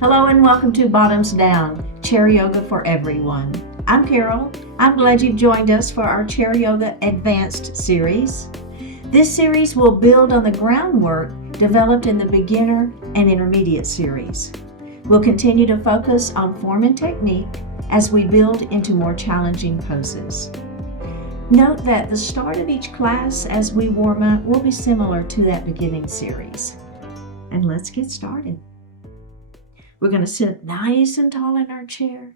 Hello and welcome to Bottoms Down, Chair Yoga for Everyone. I'm Carol. I'm glad you've joined us for our Chair Yoga Advanced series. This series will build on the groundwork developed in the beginner and intermediate series. We'll continue to focus on form and technique as we build into more challenging poses. Note that the start of each class as we warm up will be similar to that beginning series. And let's get started. We're going to sit nice and tall in our chair.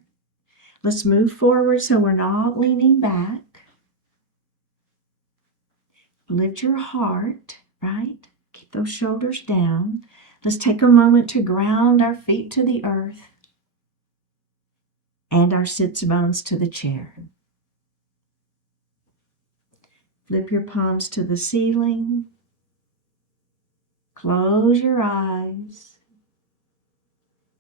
Let's move forward so we're not leaning back. Lift your heart, right? Keep those shoulders down. Let's take a moment to ground our feet to the earth and our sits bones to the chair. Flip your palms to the ceiling. Close your eyes.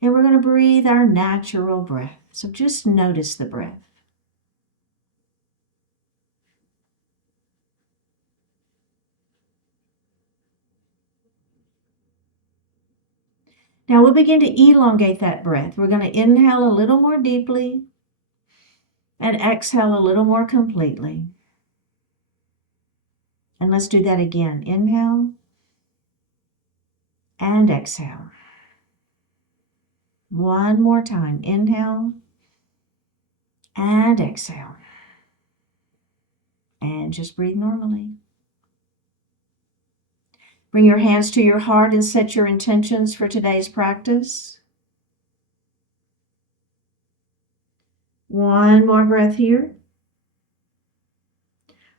And we're going to breathe our natural breath. So just notice the breath. Now we'll begin to elongate that breath. We're going to inhale a little more deeply and exhale a little more completely. And let's do that again. Inhale and exhale. One more time. Inhale and exhale. And just breathe normally. Bring your hands to your heart and set your intentions for today's practice. One more breath here.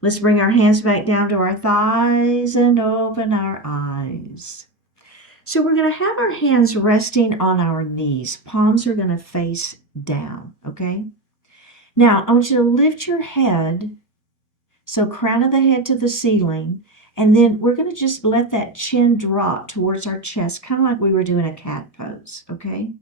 Let's bring our hands back down to our thighs and open our eyes. So we're going to have our hands resting on our knees. Palms are going to face down, okay? Now, I want you to lift your head, so crown of the head to the ceiling, and then we're going to just let that chin drop towards our chest, kind of like we were doing a cat pose, okay?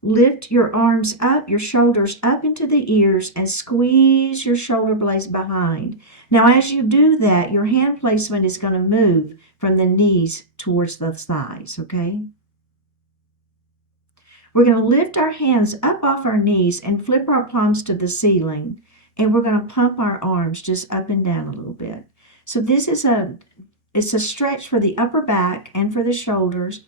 Lift your arms up, your shoulders up into the ears, and squeeze your shoulder blades behind. Now, as you do that, your hand placement is going to move from the knees towards the thighs, okay? We're going to lift our hands up off our knees and flip our palms to the ceiling, and we're going to pump our arms just up and down a little bit. So this is it's a stretch for the upper back and for the shoulders,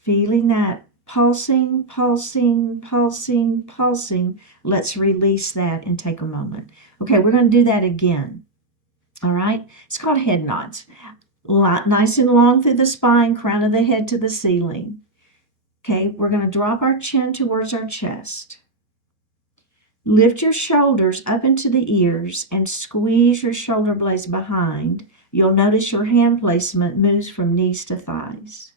feeling that pulsing, pulsing, pulsing, pulsing. Let's release that and take a moment. Okay, we're going to do that again. All right, it's called head nods. Nice and long through the spine, crown of the head to the ceiling. Okay, we're going to drop our chin towards our chest. Lift your shoulders up into the ears and squeeze your shoulder blades behind. You'll notice your hand placement moves from knees to thighs.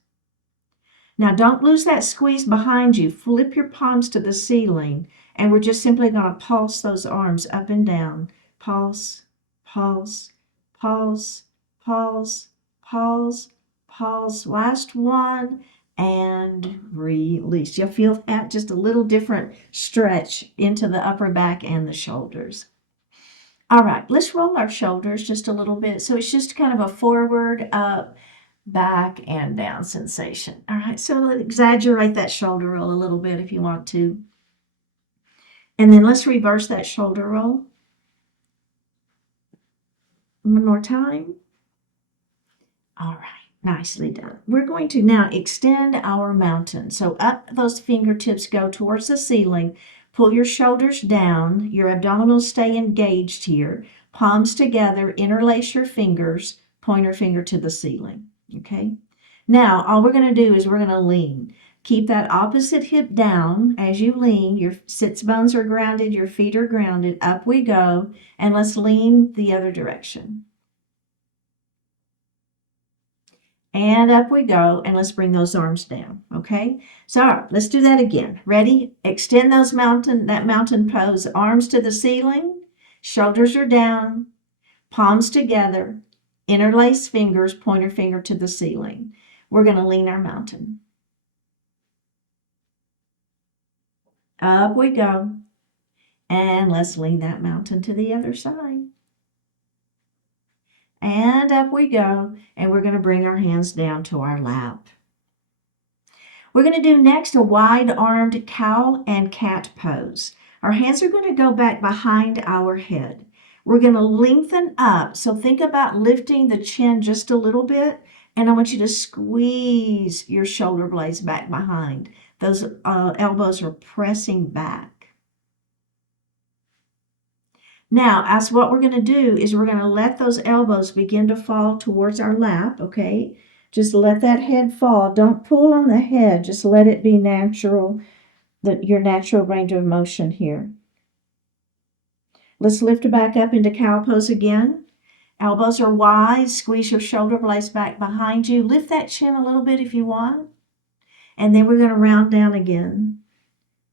Now, don't lose that squeeze behind you. Flip your palms to the ceiling, and we're just simply going to pulse those arms up and down. Pulse, pulse, pulse, pulse, pulse, pulse. Last one, and release. You'll feel that just a little different stretch into the upper back and the shoulders. All right, let's roll our shoulders just a little bit. So it's just kind of a forward, up, back and down sensation. All right, so exaggerate that shoulder roll a little bit if you want to. And then let's reverse that shoulder roll. One more time. All right, nicely done. We're going to now extend our mountain. So up those fingertips go towards the ceiling. Pull your shoulders down. Your abdominals stay engaged here. Palms together, interlace your fingers, pointer finger to the ceiling. Okay, now all we're going to do is we're going to lean. Keep that opposite hip down as you lean. Your sits bones are grounded, your feet are grounded. Up we go, and let's lean the other direction. And up we go, and let's bring those arms down, okay? So all right, let's do that again. Ready? Extend that mountain pose, arms to the ceiling, shoulders are down, palms together. Interlace fingers, pointer finger to the ceiling. We're going to lean our mountain. Up we go. And let's lean that mountain to the other side. And up we go. And we're going to bring our hands down to our lap. We're going to do next a wide-armed cow and cat pose. Our hands are going to go back behind our head. We're going to lengthen up. So think about lifting the chin just a little bit, and I want you to squeeze your shoulder blades back behind. Those elbows are pressing back. Now, as what we're going to do is we're going to let those elbows begin to fall towards our lap, okay? Just let that head fall. Don't pull on the head. Just let it be natural, your natural range of motion here. Let's lift it back up into cow pose again. Elbows are wide. Squeeze your shoulder blades back behind you. Lift that chin a little bit if you want. And then we're going to round down again.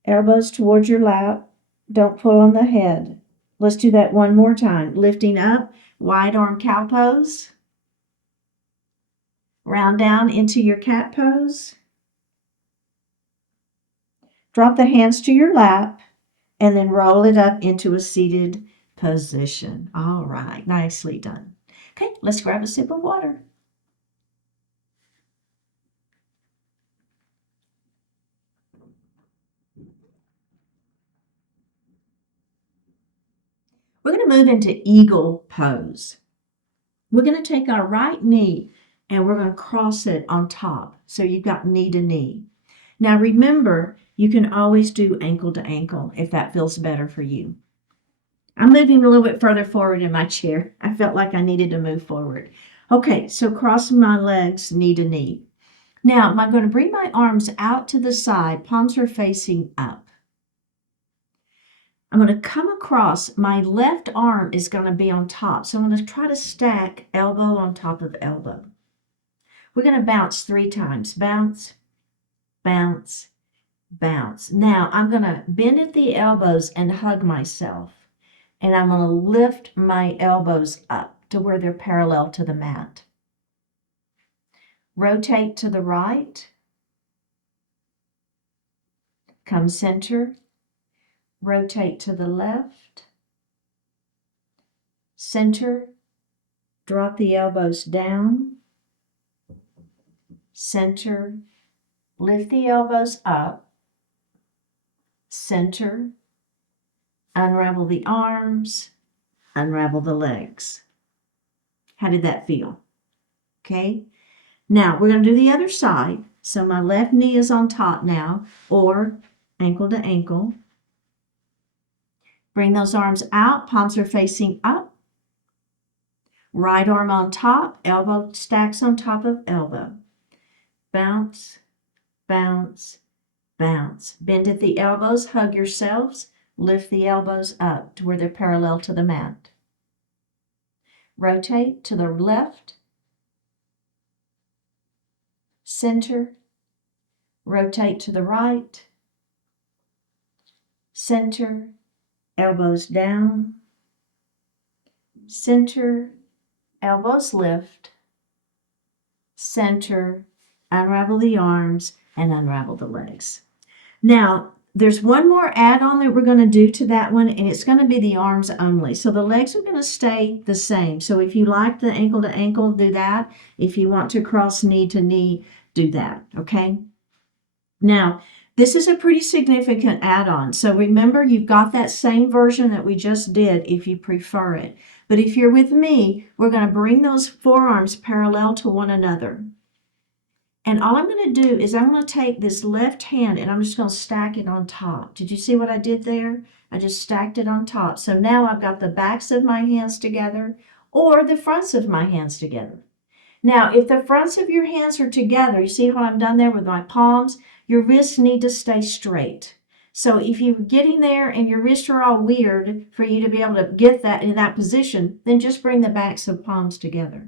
Elbows towards your lap. Don't pull on the head. Let's do that one more time. Lifting up, wide arm cow pose. Round down into your cat pose. Drop the hands to your lap and then roll it up into a seated position. All right, nicely done. Okay, let's grab a sip of water. We're going to move into eagle pose. We're going to take our right knee and we're going to cross it on top. So you've got knee to knee. Now remember, you can always do ankle to ankle if that feels better for you. I'm moving a little bit further forward in my chair. I felt like I needed to move forward. Okay, so crossing my legs knee to knee. Now I'm going to bring my arms out to the side. Palms are facing up. I'm going to come across. My left arm is going to be on top. So I'm going to try to stack elbow on top of elbow. We're going to bounce 3 times. Bounce, bounce, bounce. Now I'm going to bend at the elbows and hug myself. And I'm going to lift my elbows up to where they're parallel to the mat. Rotate to the right. Come center. Rotate to the left. Center. Drop the elbows down. Center. Lift the elbows up. Center. Unravel the arms. Unravel the legs. How did that feel? Okay. Now we're going to do the other side. So my left knee is on top now, or ankle to ankle. Bring those arms out. Palms are facing up. Right arm on top. Elbow stacks on top of elbow. Bounce, bounce, bounce. Bend at the elbows. Hug yourselves. Lift the elbows up to where they're parallel to the mat. Rotate to the left. Center. Rotate to the right. Center. Elbows down. Center. Elbows lift. Center. Unravel the arms and unravel the legs. Now, there's one more add-on that we're going to do to that one, and it's going to be the arms only. So the legs are going to stay the same. So if you like the ankle to ankle, do that. If you want to cross knee to knee, do that, okay? Now, this is a pretty significant add-on. So remember, you've got that same version that we just did if you prefer it. But if you're with me, we're going to bring those forearms parallel to one another. And all I'm going to do is I'm going to take this left hand and I'm just going to stack it on top. Did you see what I did there? I just stacked it on top. So now I've got the backs of my hands together or the fronts of my hands together. Now, if the fronts of your hands are together, you see how I'm done there with my palms? Your wrists need to stay straight. So if you're getting there and your wrists are all weird for you to be able to get that in that position, then just bring the backs of palms together.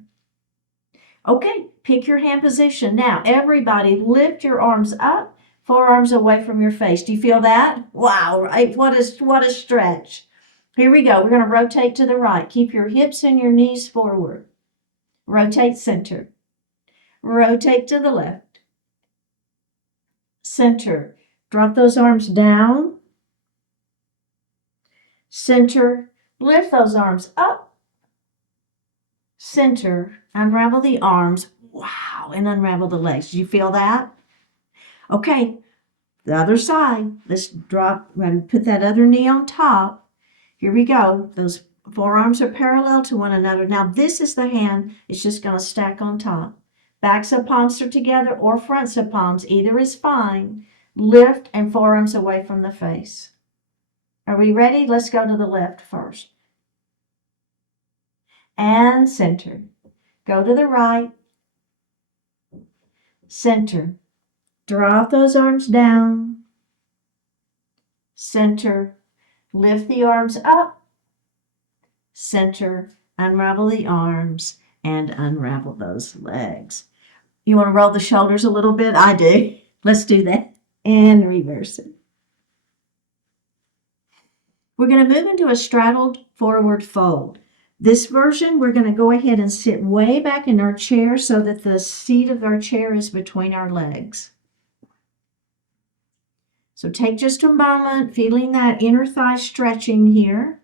Okay, pick your hand position. Now, everybody lift your arms up, forearms away from your face. Do you feel that? Wow, right? What a stretch. Here we go. We're going to rotate to the right. Keep your hips and your knees forward. Rotate center. Rotate to the left. Center. Drop those arms down. Center. Lift those arms up. Center. Unravel the arms. Wow. And unravel the legs. Did you feel that? Okay, the other side. Let's drop and put that other knee on top. Here we go. Those forearms are parallel to one another. Now this is the hand. It's just going to stack on top. Backs of palms are together or fronts of palms. Either is fine. Lift and forearms away from the face. Are we ready? Let's go to the left first. And center. Go to the right. Center. Drop those arms down. Center. Lift the arms up. Center. Unravel the arms and unravel those legs. You want to roll the shoulders a little bit? I do. Let's do that. And reverse it. We're going to move into a straddled forward fold. This version, we're going to go ahead and sit way back in our chair so that the seat of our chair is between our legs. So take just a moment, feeling that inner thigh stretching here.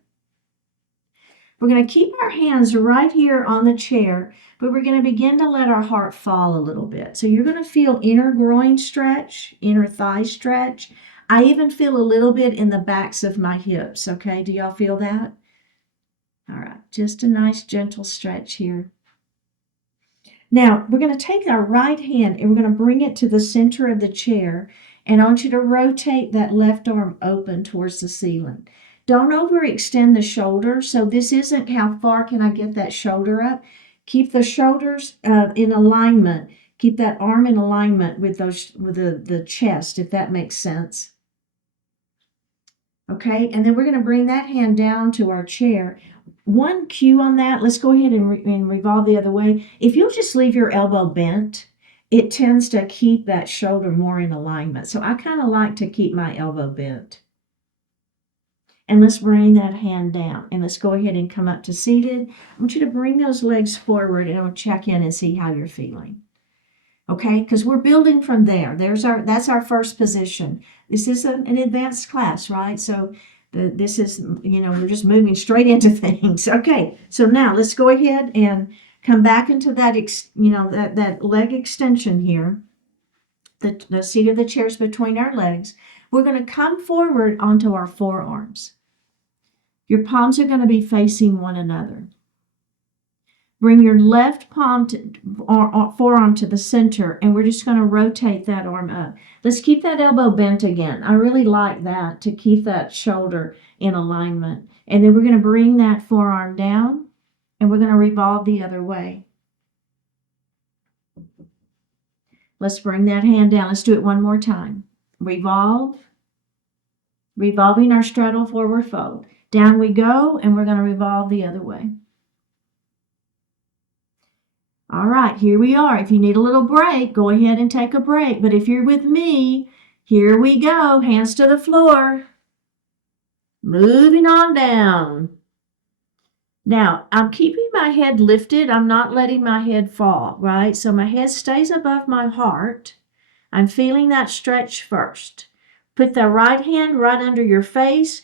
We're going to keep our hands right here on the chair, but we're going to begin to let our heart fall a little bit. So you're going to feel inner groin stretch, inner thigh stretch. I even feel a little bit in the backs of my hips, okay? Do y'all feel that? All right, just a nice gentle stretch here. Now, we're going to take our right hand and we're going to bring it to the center of the chair, and I want you to rotate that left arm open towards the ceiling. Don't overextend the shoulder. So this isn't how far can I get that shoulder up. Keep the shoulders in alignment. Keep that arm in alignment with the chest, if that makes sense. Okay, and then we're going to bring that hand down to our chair. One cue on that, let's go ahead and revolve the other way. If you'll just leave your elbow bent, it tends to keep that shoulder more in alignment. So I kind of like to keep my elbow bent. And let's bring that hand down. And let's go ahead and come up to seated. I want you to bring those legs forward, and I'll check in and see how you're feeling. Okay, because we're building from there. That's our first position. This is an advanced class, right? So this is, we're just moving straight into things. Okay, so now let's go ahead and come back into that, that leg extension here. The seat of the chair is between our legs. We're going to come forward onto our forearms. Your palms are going to be facing one another. Bring your left palm or forearm to the center, and we're just going to rotate that arm up. Let's keep that elbow bent again. I really like that, to keep that shoulder in alignment. And then we're going to bring that forearm down, and we're going to revolve the other way. Let's bring that hand down. Let's do it one more time. Revolve. Revolving our straddle forward fold. Down we go, and we're going to revolve the other way. All right, here we are. If you need a little break, go ahead and take a break. But if you're with me, here we go. Hands to the floor. Moving on down. Now, I'm keeping my head lifted. I'm not letting my head fall, right? So my head stays above my heart. I'm feeling that stretch first. Put the right hand right under your face.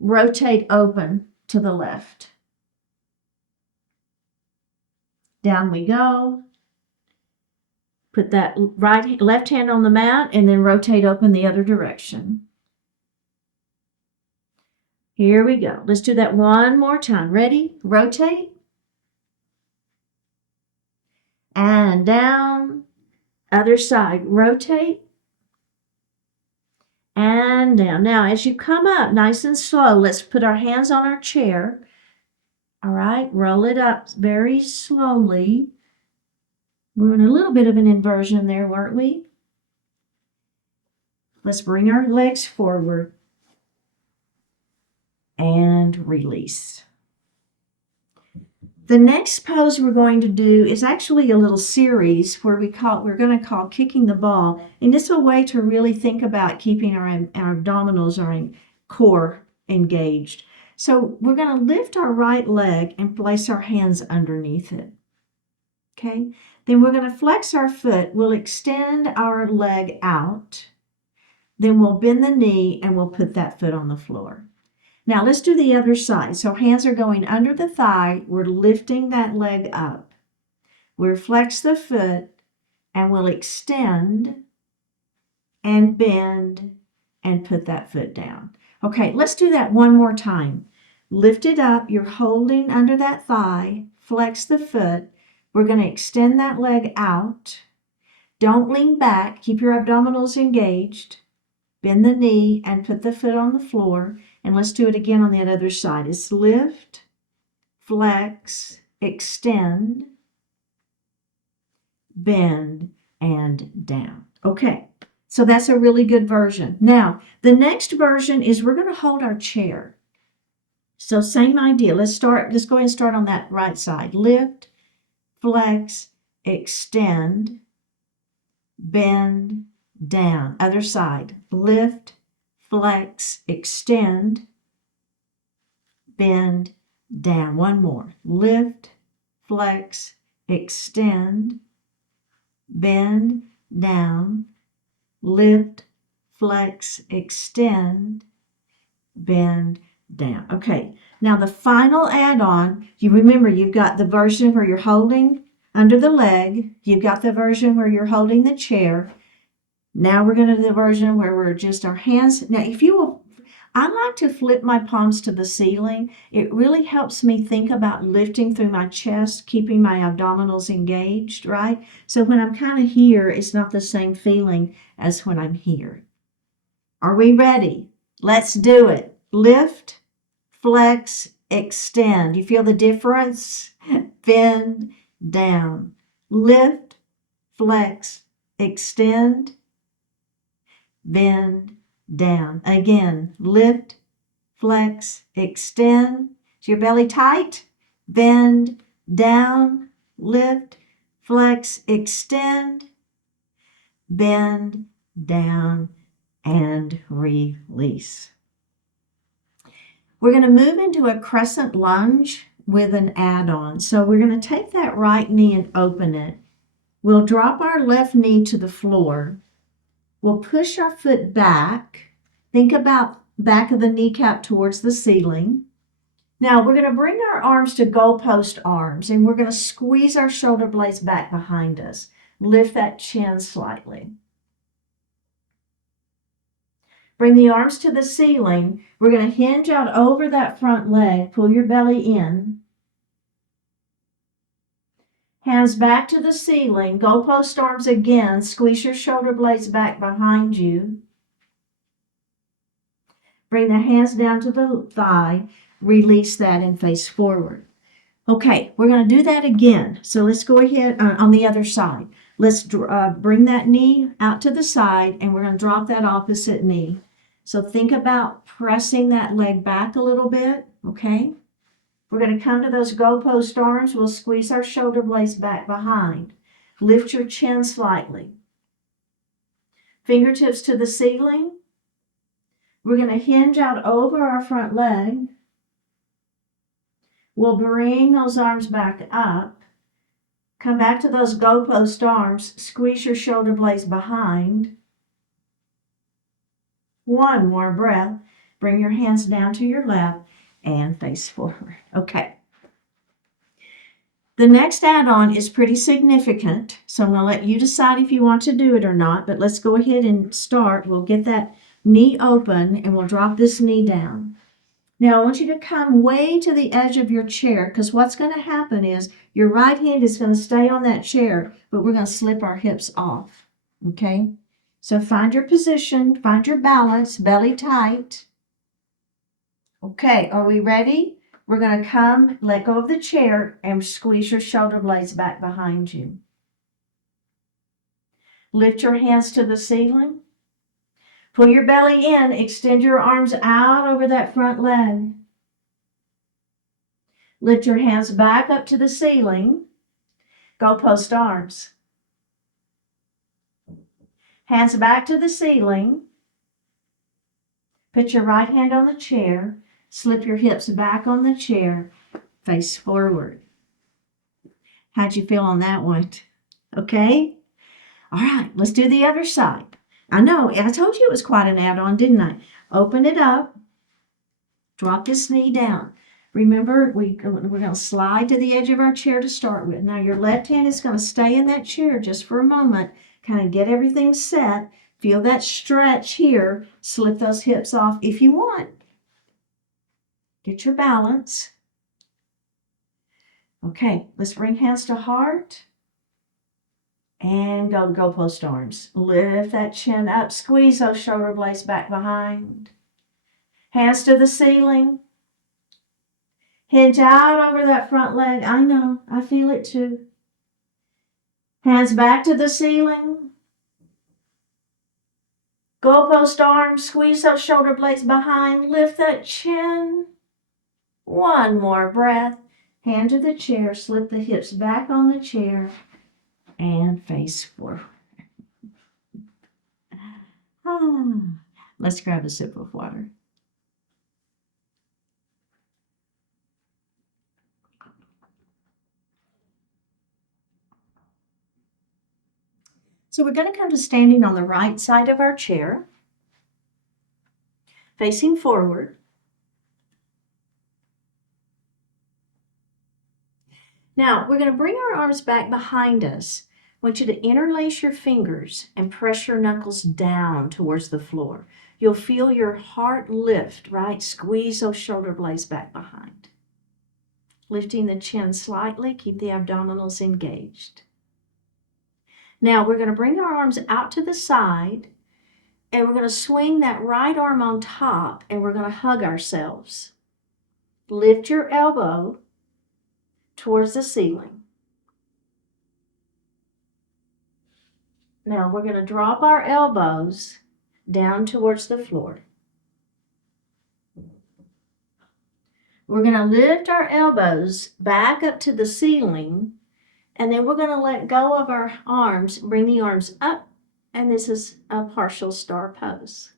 Rotate open to the left. Down we go. Put that left hand on the mat and then rotate open the other direction. Here we go. Let's do that one more time. Ready? Rotate. And down. Other side. Rotate. And down. Now, as you come up nice and slow, let's put our hands on our chair. All right, roll it up very slowly. We're in a little bit of an inversion there, weren't we? Let's bring our legs forward and release. The next pose we're going to do is actually a little series where we're going to call kicking the ball. And it's a way to really think about keeping our abdominals, our core engaged. So we're going to lift our right leg and place our hands underneath it. Okay? Then we're going to flex our foot. We'll extend our leg out. Then we'll bend the knee and we'll put that foot on the floor. Now let's do the other side. So hands are going under the thigh. We're lifting that leg up. We'll flex the foot and we'll extend. and bend and put that foot down. Okay, let's do that one more time. Lift it up. You're holding under that thigh. Flex the foot. We're going to extend that leg out. Don't lean back. Keep your abdominals engaged. Bend the knee and put the foot on the floor. And let's do it again on the other side. It's lift, flex, extend, bend, and down. Okay, so that's a really good version. Now, the next version is we're going to hold our chair. So same idea. Let's go ahead and start on that right side. Lift, flex, extend, bend, down. Other side. Lift, flex, extend, bend, down. One more. Lift, flex, extend, bend, down. Lift, flex, extend, bend, down. Okay, now the final add-on, you remember you've got the version where you're holding under the leg. You've got the version where you're holding the chair. Now we're going to do the version where we're just our hands. Now, if you will, I like to flip my palms to the ceiling. It really helps me think about lifting through my chest, keeping my abdominals engaged, right? So when I'm kind of here, it's not the same feeling as when I'm here. Are we ready? Let's do it. Lift, flex, extend. You feel the difference? Bend, down. Lift, flex, extend, bend, down. Again, lift, flex, extend. Is your belly tight? Bend, down, lift, flex, extend, bend, down, and release. We're going to move into a crescent lunge with an add-on. So we're going to take that right knee and open it. We'll drop our left knee to the floor. We'll push our foot back. Think about back of the kneecap towards the ceiling. Now we're going to bring our arms to goalpost arms, and we're going to squeeze our shoulder blades back behind us. Lift that chin slightly. Bring the arms to the ceiling. We're going to hinge out over that front leg. Pull your belly in. Hands back to the ceiling. Goalpost arms again. Squeeze your shoulder blades back behind you. Bring the hands down to the thigh. Release that and face forward. Okay, we're going to do that again. So let's go ahead on the other side. Let's bring that knee out to the side, and we're going to drop that opposite knee. So think about pressing that leg back a little bit, okay? We're going to come to those goalpost arms. We'll squeeze our shoulder blades back behind. Lift your chin slightly. Fingertips to the ceiling. We're going to hinge out over our front leg. We'll bring those arms back up. Come back to those goalpost arms. Squeeze your shoulder blades behind. One more breath. Bring your hands down to your lap and face forward. Okay. The next add-on is pretty significant, so I'm going to let you decide if you want to do it or not, but let's go ahead and start. We'll get that knee open, and we'll drop this knee down. Now, I want you to come way to the edge of your chair, because what's going to happen is your right hand is going to stay on that chair, but we're going to slip our hips off, okay? So find your position, find your balance, belly tight. Okay, are we ready? We're going to come, let go of the chair, and squeeze your shoulder blades back behind you. Lift your hands to the ceiling. Pull your belly in, extend your arms out over that front leg. Lift your hands back up to the ceiling. Goalpost arms. Hands back to the ceiling. Put your right hand on the chair. Slip your hips back on the chair. Face forward. How'd you feel on that one? Okay? All right, let's do the other side. I know, I told you it was quite an add-on, didn't I? Open it up. Drop this knee down. Remember, we're going to slide to the edge of our chair to start with. Now, your left hand is going to stay in that chair just for a moment. Kind of get everything set. Feel that stretch here. Slip those hips off if you want. Get your balance. Okay, let's bring hands to heart. And go post arms. Lift that chin up. Squeeze those shoulder blades back behind. Hands to the ceiling. Hinge out over that front leg. I know, I feel it too. Hands back to the ceiling. Go post arms. Squeeze those shoulder blades behind. Lift that chin. One more breath. Hand to the chair. Slip the hips back on the chair. And face forward. Let's grab a sip of water. So we're going to come to standing on the right side of our chair, facing forward. Now, we're going to bring our arms back behind us. I want you to interlace your fingers and press your knuckles down towards the floor. You'll feel your heart lift, right? Squeeze those shoulder blades back behind. Lifting the chin slightly, keep the abdominals engaged. Now, we're going to bring our arms out to the side, and we're going to swing that right arm on top, and we're going to hug ourselves. Lift your elbow towards the ceiling. Now we're going to drop our elbows down towards the floor. We're going to lift our elbows back up to the ceiling, and then we're going to let go of our arms, bring the arms up, and this is a partial star pose.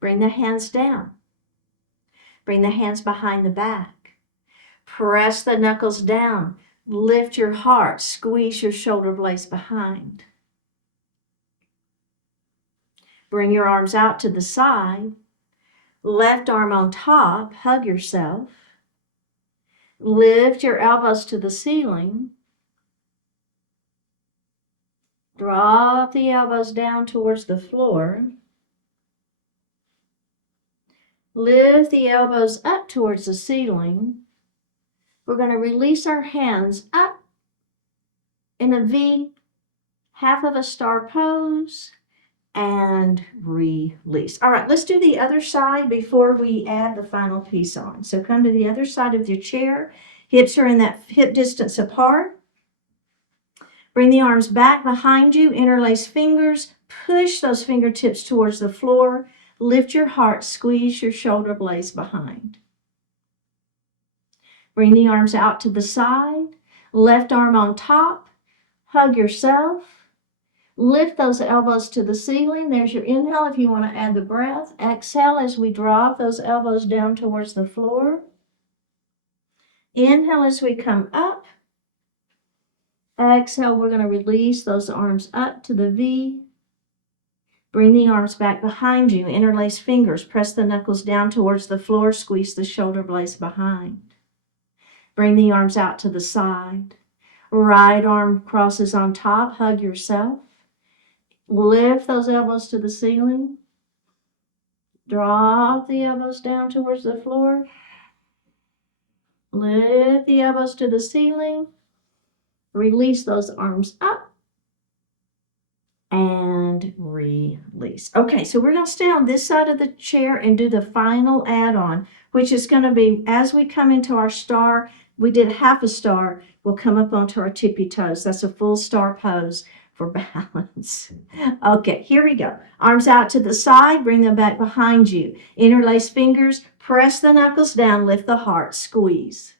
Bring the hands down. Bring the hands behind the back. Press the knuckles down. Lift your heart. Squeeze your shoulder blades behind. Bring your arms out to the side. Left arm on top. Hug yourself. Lift your elbows to the ceiling. Drop the elbows down towards the floor. Lift the elbows up towards the ceiling. We're going to release our hands up in a V, half of a star pose, and release. All right, let's do the other side before we add the final piece on. So come to the other side of your chair. Hips are in that hip distance apart. Bring the arms back behind you, interlace fingers, push those fingertips towards the floor, lift your heart, squeeze your shoulder blades behind. Bring the arms out to the side, left arm on top, hug yourself, lift those elbows to the ceiling. There's your inhale if you want to add the breath. Exhale as we drop those elbows down towards the floor. Inhale as we come up. Exhale, we're going to release those arms up to the V. Bring the arms back behind you. Interlace fingers. Press the knuckles down towards the floor. Squeeze the shoulder blades behind. Bring the arms out to the side. Right arm crosses on top. Hug yourself. Lift those elbows to the ceiling. Drop the elbows down towards the floor. Lift the elbows to the ceiling. Release those arms up. And release. Okay, so we're going to stay on this side of the chair and do the final add-on, which is going to be as we come into our star. We did half a star. We'll come up onto our tippy toes. That's a full star pose for balance. Okay, here we go. Arms out to the side. Bring them back behind you. Interlace fingers. Press the knuckles down. Lift the heart. Squeeze.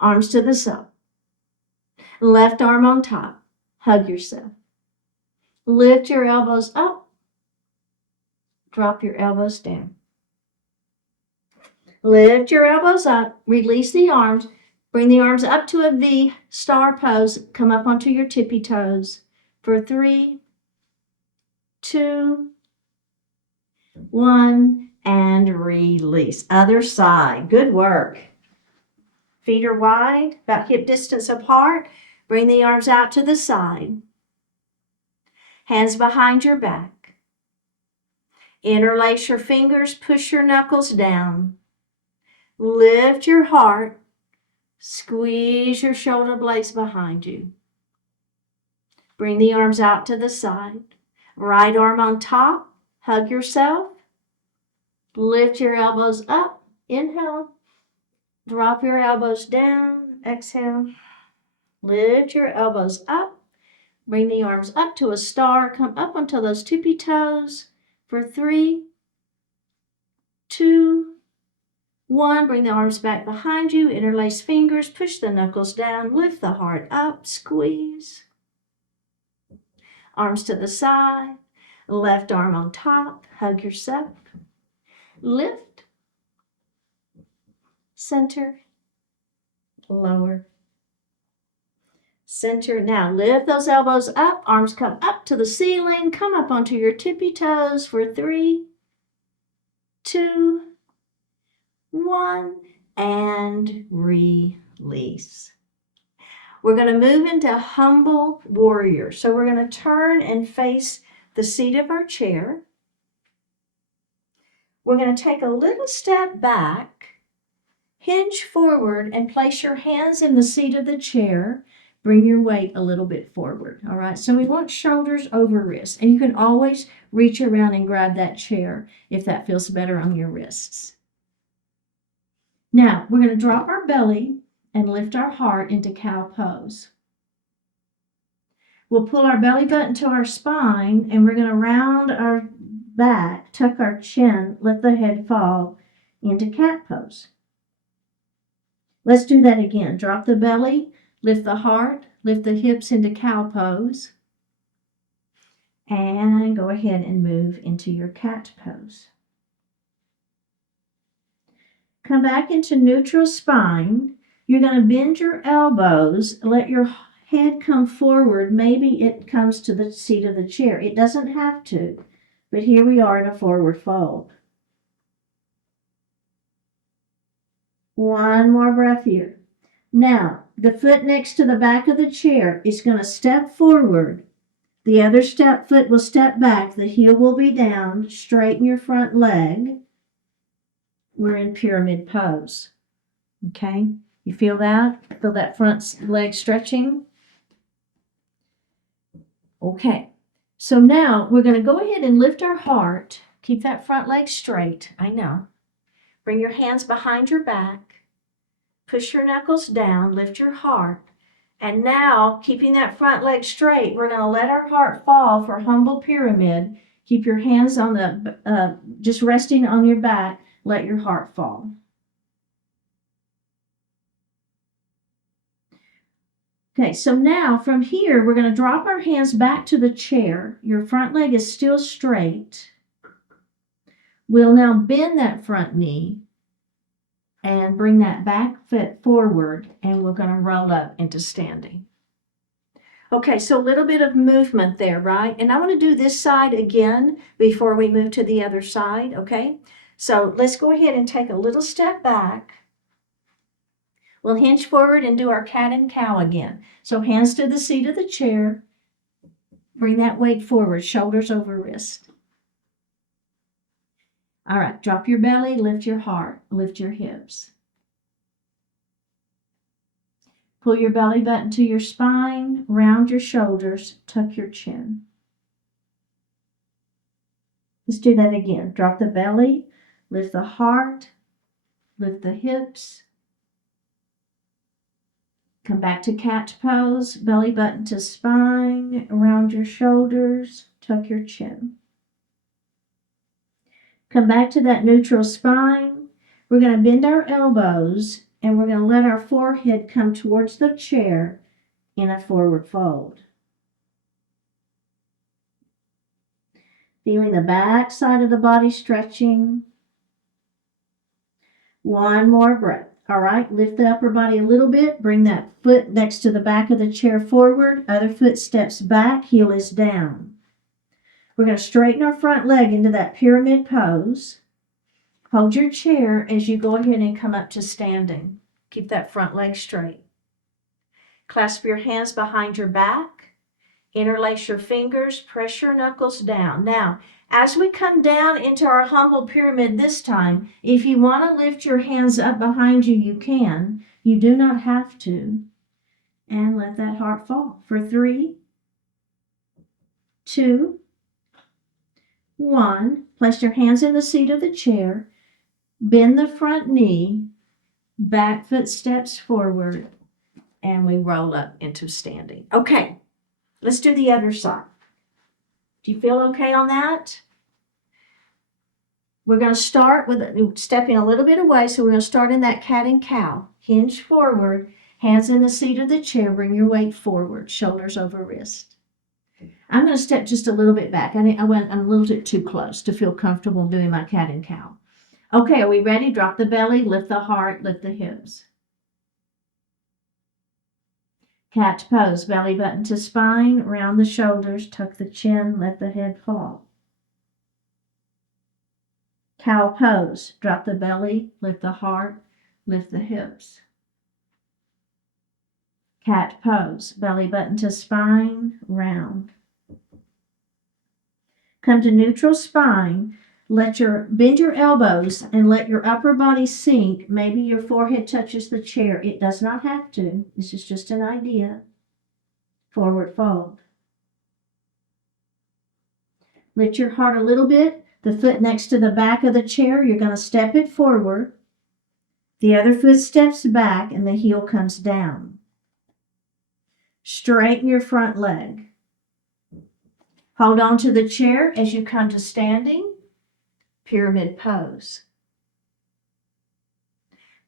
Arms to the side. Left arm on top. Hug yourself. Lift your elbows up. Drop your elbows down. Lift your elbows up. Release the arms. Bring the arms up to a V, star pose. Come up onto your tippy toes for 3, 2, 1, and release. Other side. Good work. Feet are wide, about hip distance apart. Bring the arms out to the side. Hands behind your back. Interlace your fingers, push your knuckles down. Lift your heart. Squeeze your shoulder blades behind you. Bring the arms out to the side. Right arm on top. Hug yourself. Lift your elbows up. Inhale. Drop your elbows down. Exhale. Lift your elbows up. Bring the arms up to a star. Come up onto those tippy toes for 3, 2, 1. Bring the arms back behind you. Interlace fingers. Push the knuckles down. Lift the heart up. Squeeze. Arms to the side. Left arm on top. Hug yourself. Lift. Center. Lower. Center. Now lift those elbows up. Arms come up to the ceiling. Come up onto your tippy toes for 3, 2, 1. And release. We're going to move into humble warrior. So we're going to turn and face the seat of our chair. We're going to take a little step back, hinge forward, and place your hands in the seat of the chair. Bring your weight a little bit forward, all right? So we want shoulders over wrists, and you can always reach around and grab that chair if that feels better on your wrists. Now, we're going to drop our belly and lift our heart into cow pose. We'll pull our belly button to our spine, and we're going to round our back, tuck our chin, let the head fall into cat pose. Let's do that again. Drop the belly, lift the heart, lift the hips into cow pose, and go ahead and move into your cat pose. Come back into neutral spine. You're going to bend your elbows, let your head come forward. Maybe it comes to the seat of the chair. It doesn't have to, but here we are in a forward fold. One more breath here. Now, the foot next to the back of the chair is going to step forward. The other foot will step back. The heel will be down. Straighten your front leg. We're in pyramid pose. Okay? You feel that? Feel that front leg stretching? Okay. So now we're going to go ahead and lift our heart. Keep that front leg straight. I know. Bring your hands behind your back. Push your knuckles down. Lift your heart. And now, keeping that front leg straight, we're going to let our heart fall for humble pyramid. Keep your hands on the, just resting on your back. Let your heart fall. Okay, so now from here, we're going to drop our hands back to the chair. Your front leg is still straight. We'll now bend that front knee and bring that back foot forward, and we're going to roll up into standing. Okay, so a little bit of movement there, right? And I want to do this side again before we move to the other side, okay? So let's go ahead and take a little step back. We'll hinge forward and do our cat and cow again. So hands to the seat of the chair. Bring that weight forward, shoulders over wrist. All right, drop your belly, lift your heart, lift your hips. Pull your belly button to your spine, round your shoulders, tuck your chin. Let's do that again. Drop the belly, lift the heart, lift the hips. Come back to cat pose, belly button to spine, round your shoulders, tuck your chin. Come back to that neutral spine. We're going to bend our elbows and we're going to let our forehead come towards the chair in a forward fold. Feeling the back side of the body stretching. One more breath. All right, lift the upper body a little bit. Bring that foot next to the back of the chair forward. Other foot steps back, heel is down. We're going to straighten our front leg into that pyramid pose. Hold your chair as you go ahead and come up to standing. Keep that front leg straight. Clasp your hands behind your back. Interlace your fingers, press your knuckles down. Now, as we come down into our humble pyramid this time, if you want to lift your hands up behind you, you can. You do not have to. And let that heart fall. For 3, 2, 1. Place your hands in the seat of the chair. Bend the front knee. Back foot steps forward. And we roll up into standing. Okay, let's do the other side. Do you feel okay on that? We're going to start with stepping a little bit away. So we're going to start in that cat and cow. Hinge forward. Hands in the seat of the chair. Bring your weight forward. Shoulders over wrist. I'm going to step just a little bit back. I'm a little bit too close to feel comfortable doing my cat and cow. Okay, are we ready? Drop the belly, lift the heart, lift the hips. Cat pose, belly button to spine, round the shoulders, tuck the chin, let the head fall. Cow pose, drop the belly, lift the heart, lift the hips. Cat pose, belly button to spine, round. Come to neutral spine. Bend your elbows and let your upper body sink. Maybe your forehead touches the chair. It does not have to. This is just an idea. Forward fold. Lift your heart a little bit. The foot next to the back of the chair, you're going to step it forward. The other foot steps back and the heel comes down. Straighten your front leg. Hold on to the chair as you come to standing. Pyramid pose.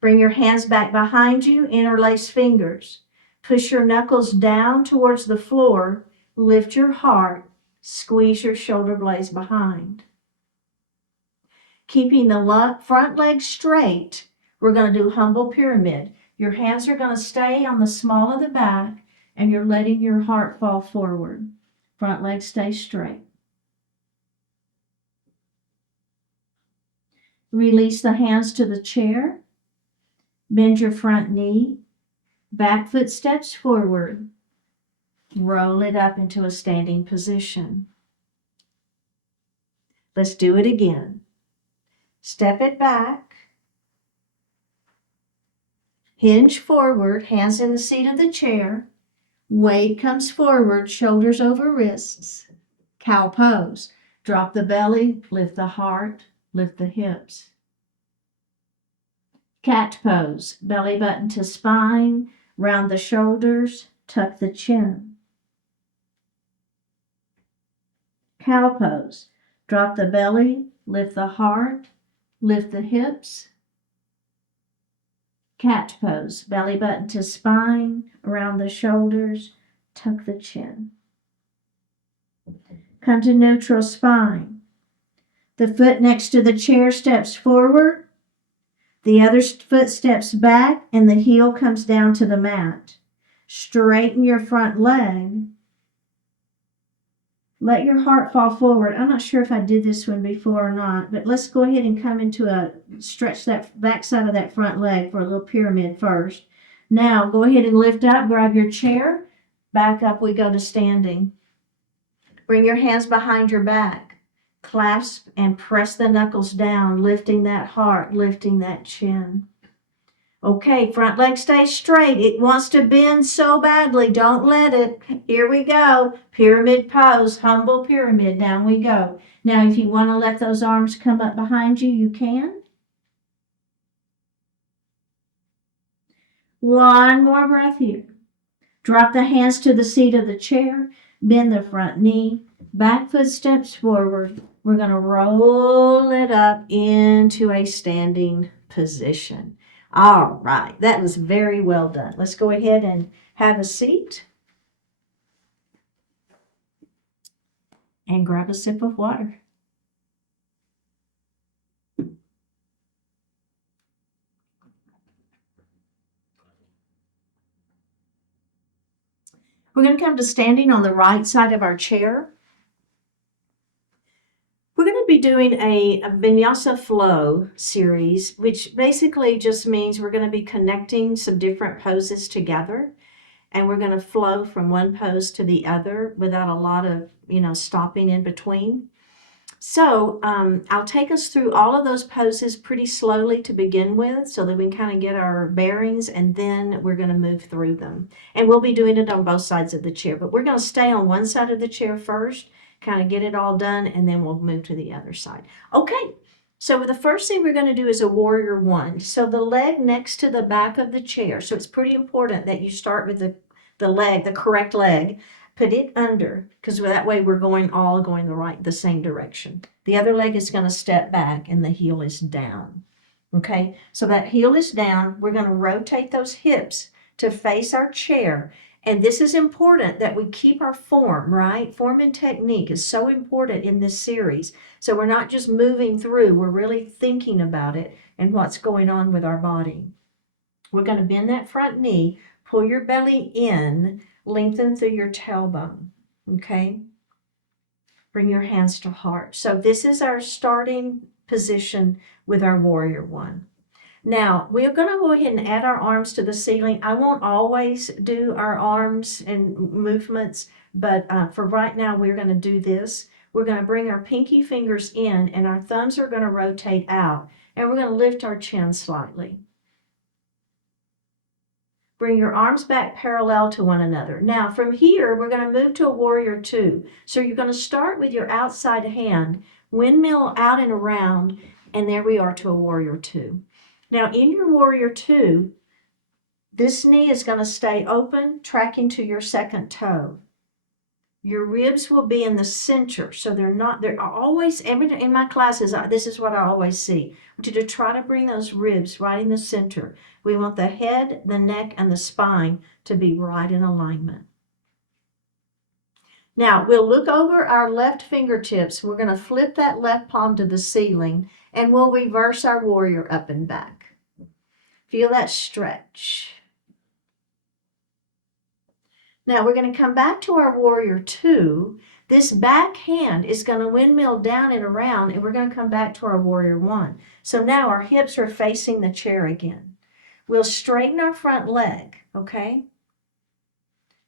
Bring your hands back behind you. Interlace fingers. Push your knuckles down towards the floor. Lift your heart. Squeeze your shoulder blades behind. Keeping the front leg straight, we're going to do humble pyramid. Your hands are going to stay on the small of the back, and you're letting your heart fall forward. Front leg stays straight. Release the hands to the chair. Bend your front knee. Back foot steps forward. Roll it up into a standing position. Let's do it again. Step it back. Hinge forward, hands in the seat of the chair. Weight comes forward, shoulders over wrists. Cow pose. Drop the belly, lift the heart, lift the hips. Cat pose. Belly button to spine, round the shoulders, tuck the chin. Cow pose. Drop the belly, lift the heart, lift the hips. Cat pose. Belly button to spine, around the shoulders, tuck the chin. Come to neutral spine. The foot next to the chair steps forward. The other foot steps back and the heel comes down to the mat. Straighten your front leg. Let your heart fall forward. I'm not sure if I did this one before or not, but let's go ahead and come into stretch that back side of that front leg for a little pyramid first. Now go ahead and lift up, grab your chair. Back up we go to standing. Bring your hands behind your back. Clasp and press the knuckles down, lifting that heart, lifting that chin. Okay, front leg stays straight. It wants to bend so badly. Don't let it. Here we go. Pyramid pose, humble pyramid. Down we go. Now, if you want to let those arms come up behind you, you can. One more breath here. Drop the hands to the seat of the chair. Bend the front knee. Back foot steps forward. We're going to roll it up into a standing position. All right, that was very well done. Let's go ahead and have a seat and grab a sip of water. We're going to come to standing on the right side of our chair. We're going to be doing a vinyasa flow series, which basically just means we're going to be connecting some different poses together. and we're going to flow from one pose to the other without a lot of, stopping in between. So I'll take us through all of those poses pretty slowly to begin with so that we can kind of get our bearings, and then we're going to move through them. And we'll be doing it on both sides of the chair, but we're going to stay on one side of the chair first, kind of get it all done, and then we'll move to the other side. Okay, so the first thing we're going to do is a warrior one. So the leg next to the back of the chair. So it's pretty important that you start with the leg, the correct leg. Put it under, because that way we're all going the same direction. The other leg is going to step back and the heel is down. Okay, so that heel is down. We're going to rotate those hips to face our chair. And this is important that we keep our form, right? Form and technique is so important in this series. So we're not just moving through, we're really thinking about it and what's going on with our body. We're going to bend that front knee, pull your belly in, lengthen through your tailbone, okay? Bring your hands to heart. So this is our starting position with our warrior one. Now, we're going to go ahead and add our arms to the ceiling. I won't always do our arms and movements, but for right now, we're going to do this. We're going to bring our pinky fingers in, and our thumbs are going to rotate out, and we're going to lift our chin slightly. Bring your arms back parallel to one another. Now, from here, we're going to move to a warrior two. So you're going to start with your outside hand, windmill out and around, and there we are to a warrior two. Now, in your warrior two, this knee is going to stay open, tracking to your second toe. Your ribs will be in the center, so they're always, in my classes, this is what I always see. I want you to try to bring those ribs right in the center. We want the head, the neck, and the spine to be right in alignment. Now, we'll look over our left fingertips. We're going to flip that left palm to the ceiling, and we'll reverse our warrior up and back. Feel that stretch. Now we're going to come back to our warrior two. This back hand is going to windmill down and around, and we're going to come back to our warrior one. So now our hips are facing the chair again. We'll straighten our front leg, okay?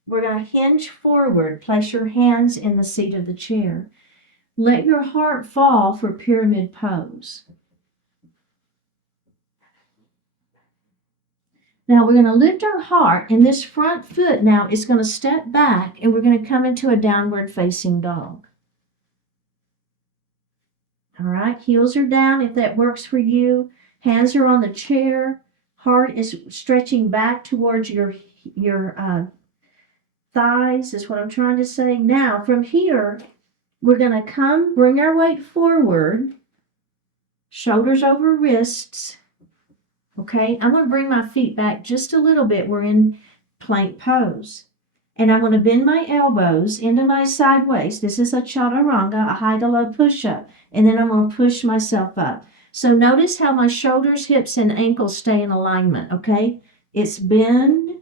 We're going to hinge forward. Place your hands in the seat of the chair. Let your heart fall for pyramid pose. Now we're going to lift our heart, and this front foot now is going to step back, and we're going to come into a downward facing dog. All right, heels are down if that works for you. Hands are on the chair. Heart is stretching back towards your thighs, is what I'm trying to say. Now from here, we're going to bring our weight forward, shoulders over wrists. Okay, I'm going to bring my feet back just a little bit. We're in plank pose. And I'm going to bend my elbows into my side waist. This is a chaturanga, a high to low push-up. And then I'm going to push myself up. So notice how my shoulders, hips, and ankles stay in alignment, okay? It's bend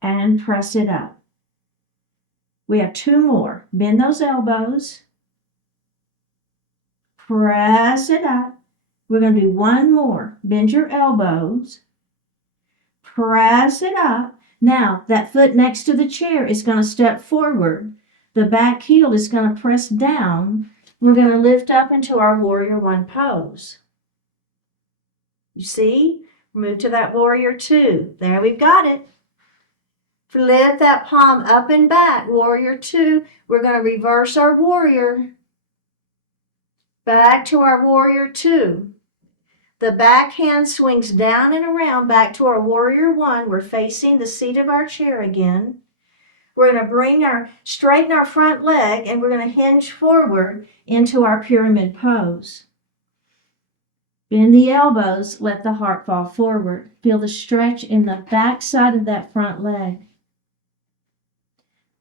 and press it up. We have two more. Bend those elbows. Press it up. We're going to do one more. Bend your elbows. Press it up. Now, that foot next to the chair is going to step forward. The back heel is going to press down. We're going to lift up into our warrior one pose. You see? Move to that warrior two. There, we've got it. Lift that palm up and back. Warrior two. We're going to reverse our warrior. Back to our warrior two. The back hand swings down and around back to our warrior one. We're facing the seat of our chair again. We're going to straighten our front leg, and we're going to hinge forward into our pyramid pose. Bend the elbows, let the heart fall forward. Feel the stretch in the back side of that front leg.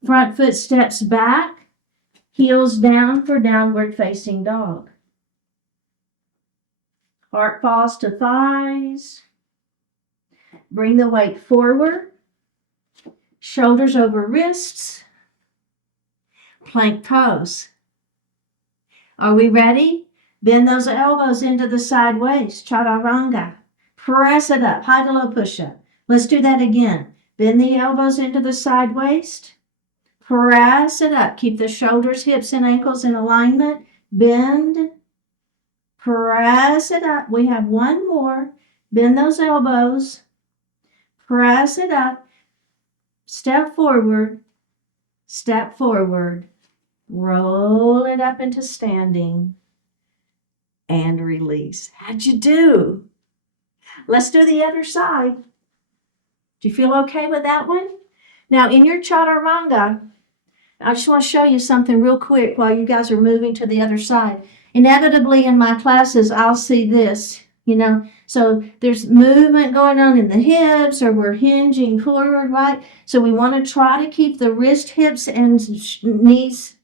Front foot steps back, heels down for downward facing dog. Heart falls to thighs. Bring the weight forward. Shoulders over wrists. Plank pose. Are we ready? Bend those elbows into the side waist. Chaturanga. Press it up. High to low push-up. Let's do that again. Bend the elbows into the side waist. Press it up. Keep the shoulders, hips, and ankles in alignment. Bend. Press it up. We have one more. Bend those elbows. Press it up. Step forward. Step forward. Roll it up into standing. And release. How'd you do? Let's do the other side. Do you feel okay with that one? Now, in your chaturanga, I just want to show you something real quick while you guys are moving to the other side. Inevitably, in my classes, I'll see this, So there's movement going on in the hips, or we're hinging forward, right? So we want to try to keep the wrist, hips, and knees,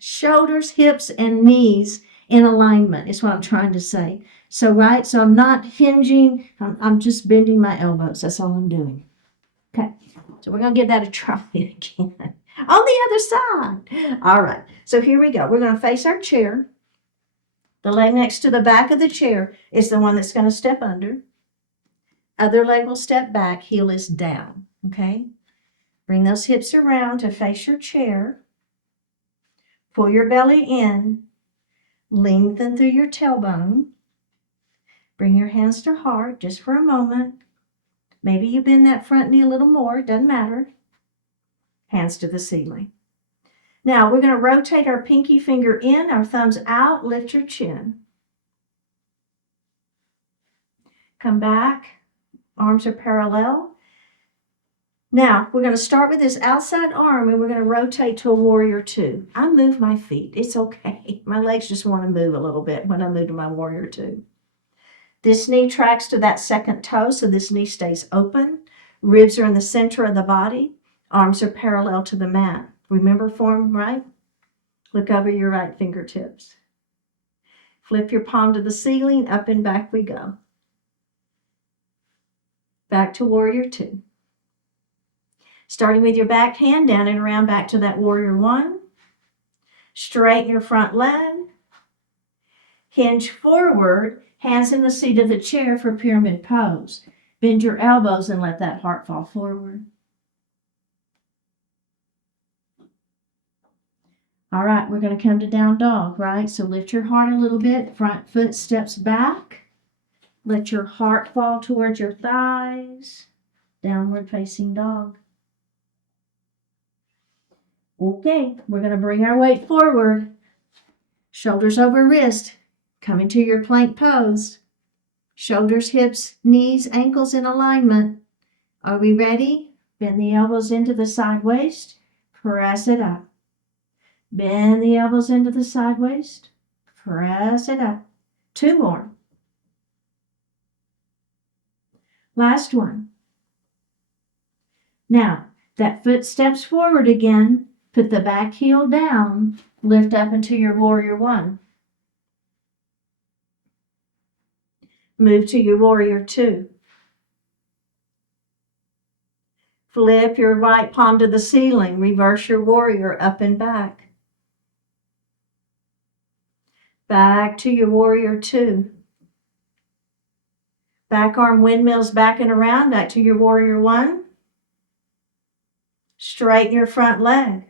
shoulders, hips, and knees in alignment is what I'm trying to say. So, right, so I'm not hinging, I'm just bending my elbows. That's all I'm doing. Okay, so we're going to give that a try again on the other side. All right, so here we go. We're going to face our chair. The leg next to the back of the chair is the one that's going to step under. Other leg will step back, heel is down, okay? Bring those hips around to face your chair. Pull your belly in. Lengthen through your tailbone. Bring your hands to heart just for a moment. Maybe you bend that front knee a little more, doesn't matter. Hands to the ceiling. Now we're going to rotate our pinky finger in, our thumbs out, lift your chin. Come back, arms are parallel. Now we're going to start with this outside arm and we're going to rotate to a warrior two. I move my feet, it's okay. My legs just want to move a little bit when I move to my warrior two. This knee tracks to that second toe, so this knee stays open. Ribs are in the center of the body. Arms are parallel to the mat. Remember form, right? Look over your right fingertips. Flip your palm to the ceiling, up and back we go. Back to warrior two. Starting with your back hand, down and around back to that warrior one. Straighten your front leg. Hinge forward, hands in the seat of the chair for pyramid pose. Bend your elbows and let that heart fall forward. All right, we're going to come to down dog, right? So lift your heart a little bit. Front foot steps back. Let your heart fall towards your thighs. Downward facing dog. Okay, we're going to bring our weight forward. Shoulders over wrist. Come into your plank pose. Shoulders, hips, knees, ankles in alignment. Are we ready? Bend the elbows into the side waist. Press it up. Bend the elbows into the side waist. Press it up. Two more. Last one. Now, that foot steps forward again. Put the back heel down. Lift up into your warrior one. Move to your warrior two. Flip your right palm to the ceiling. Reverse your warrior up and back. Back to your warrior two. Back arm windmills back and around. Back to your warrior one. Straighten your front leg.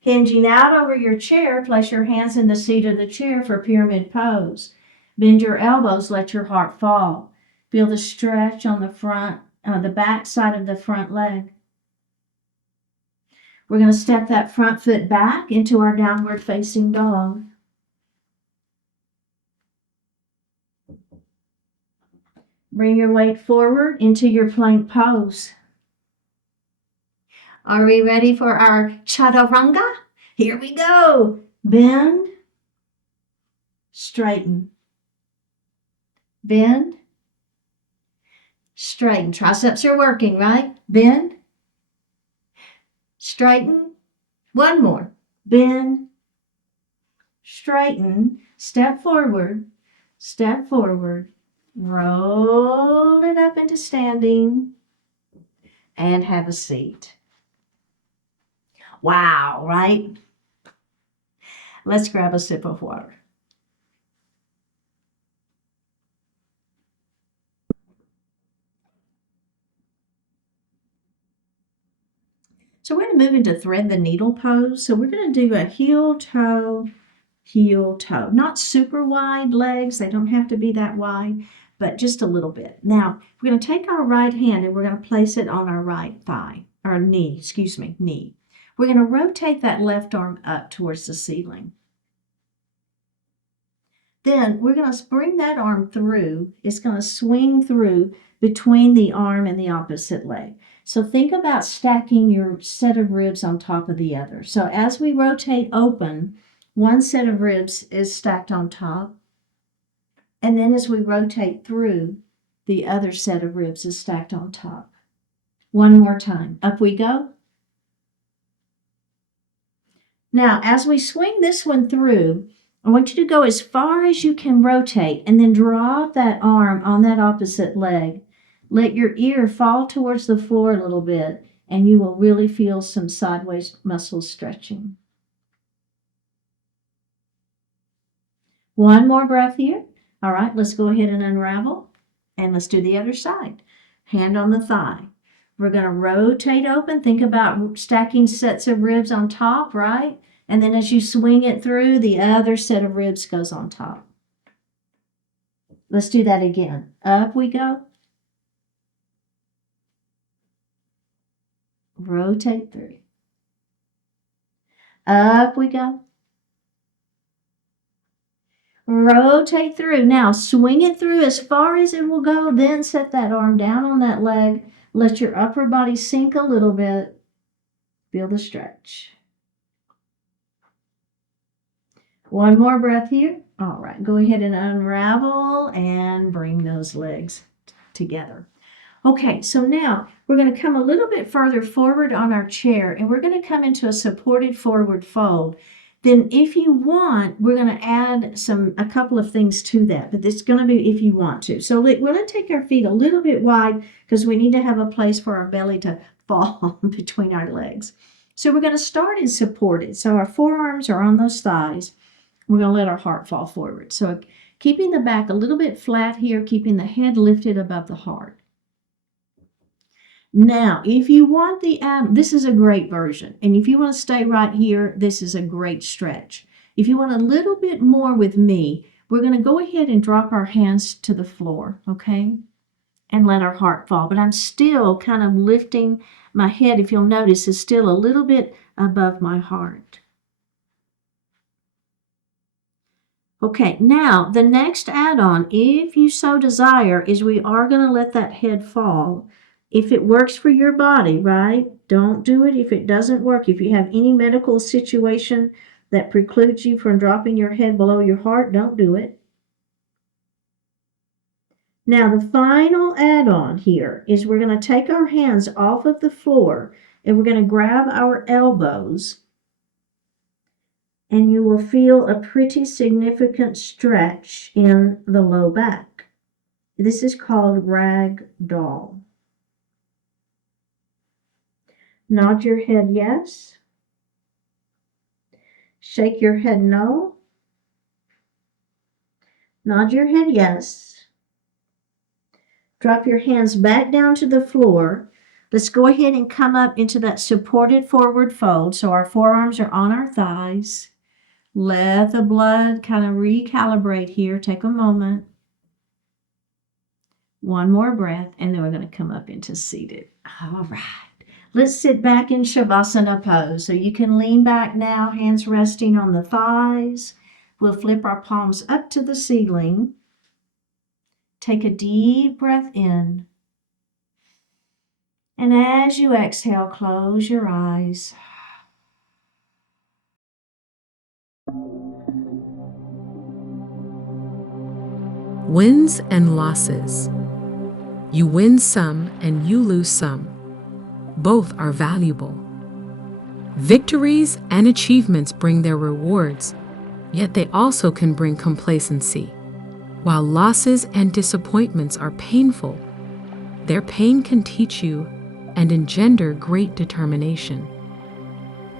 Hinging out over your chair, place your hands in the seat of the chair for pyramid pose. Bend your elbows, let your heart fall. Feel the stretch on the back side of the front leg. We're going to step that front foot back into our downward facing dog. Bring your weight forward into your plank pose. Are we ready for our chaturanga? Here we go. Bend, straighten. Bend, straighten. Triceps are working, right? Bend, straighten. One more. Bend, straighten. Step forward, step forward. Roll it up into standing and have a seat. Wow, right? Let's grab a sip of water. to move into thread the needle pose. So we're going to do a heel, toe, heel, toe. Not super wide legs. They don't have to be that wide, but just a little bit. Now, we're going to take our right hand and we're going to place it on our right thigh, or knee, knee. We're going to rotate that left arm up towards the ceiling. Then we're going to bring that arm through. It's going to swing through between the arm and the opposite leg. So think about stacking your set of ribs on top of the other. So as we rotate open, one set of ribs is stacked on top. And then as we rotate through, the other set of ribs is stacked on top. One more time. Up we go. Now, as we swing this one through, I want you to go as far as you can rotate and then drop that arm on that opposite leg. Let your ear fall towards the floor a little bit, and you will really feel some sideways muscles stretching. One more breath here. All right, let's go ahead and unravel, and let's do the other side. Hand on the thigh. We're going to rotate open. Think about stacking sets of ribs on top, right? And then as you swing it through, the other set of ribs goes on top. Let's do that again. Up we go. Rotate through. Up we go. Rotate through. Now swing it through as far as it will go. Then set that arm down on that leg. Let your upper body sink a little bit. Feel the stretch. One more breath here. All right, go ahead and unravel and bring those legs together. Okay, so now we're going to come a little bit further forward on our chair, and we're going to come into a supported forward fold. Then if you want, we're going to add a couple of things to that, but it's going to be if you want to. So we're going to take our feet a little bit wide because we need to have a place for our belly to fall between our legs. So we're going to start in supported. So our forearms are on those thighs. We're going to let our heart fall forward. So keeping the back a little bit flat here, keeping the head lifted above the heart. Now, if you want this is a great version. And if you want to stay right here, this is a great stretch. If you want a little bit more with me, we're going to go ahead and drop our hands to the floor, okay? And let our heart fall. But I'm still kind of lifting my head, if you'll notice, is still a little bit above my heart. Okay, now the next add-on, if you so desire, is we are going to let that head fall. If it works for your body, right? Don't do it if it doesn't work. If you have any medical situation that precludes you from dropping your head below your heart, don't do it. Now the final add-on here is we're going to take our hands off of the floor and we're going to grab our elbows. And you will feel a pretty significant stretch in the low back. This is called rag doll. Nod your head yes. Shake your head no. Nod your head yes. Drop your hands back down to the floor. Let's go ahead and come up into that supported forward fold. So our forearms are on our thighs. Let the blood kind of recalibrate here. Take a moment. One more breath, and then we're going to come up into seated. All right. Let's sit back in Shavasana pose. So you can lean back now, hands resting on the thighs. We'll flip our palms up to the ceiling. Take a deep breath in. And as you exhale, close your eyes. Wins and losses. You win some and you lose some. Both are valuable. Victories and achievements bring their rewards, yet they also can bring complacency. While losses and disappointments are painful, their pain can teach you and engender great determination.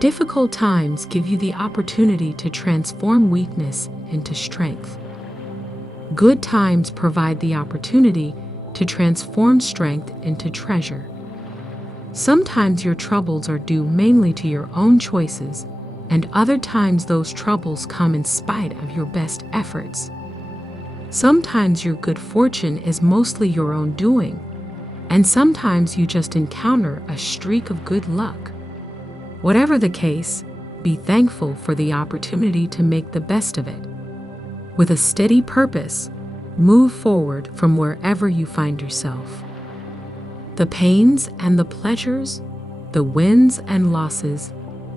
Difficult times give you the opportunity to transform weakness into strength. Good times provide the opportunity to transform strength into treasure. Sometimes your troubles are due mainly to your own choices, and other times those troubles come in spite of your best efforts. Sometimes your good fortune is mostly your own doing, and sometimes you just encounter a streak of good luck. Whatever the case, be thankful for the opportunity to make the best of it. With a steady purpose, move forward from wherever you find yourself. The pains and the pleasures, the wins and losses,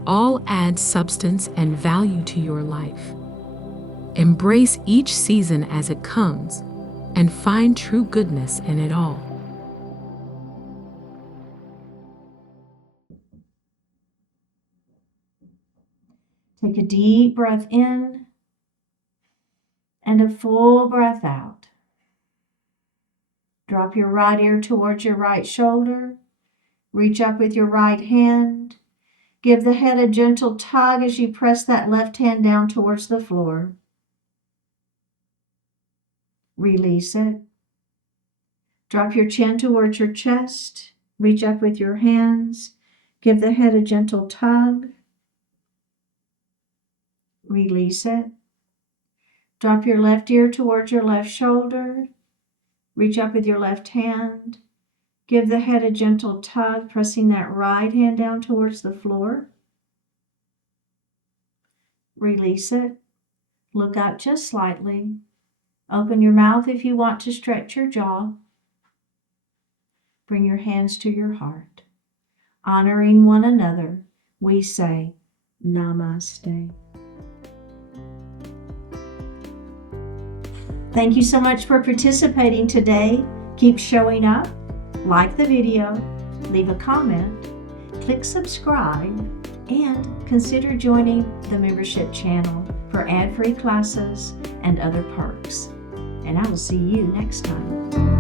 all add substance and value to your life. Embrace each season as it comes and find true goodness in it all. Take a deep breath in and a full breath out. Drop your right ear towards your right shoulder. Reach up with your right hand. Give the head a gentle tug as you press that left hand down towards the floor. Release it. Drop your chin towards your chest. Reach up with your hands. Give the head a gentle tug. Release it. Drop your left ear towards your left shoulder. Reach up with your left hand. Give the head a gentle tug, pressing that right hand down towards the floor. Release it. Look up just slightly. Open your mouth if you want to stretch your jaw. Bring your hands to your heart. Honoring one another, we say Namaste. Thank you so much for participating today. Keep showing up. Like the video, leave a comment, click subscribe, and consider joining the membership channel for ad-free classes and other perks. And I will see you next time.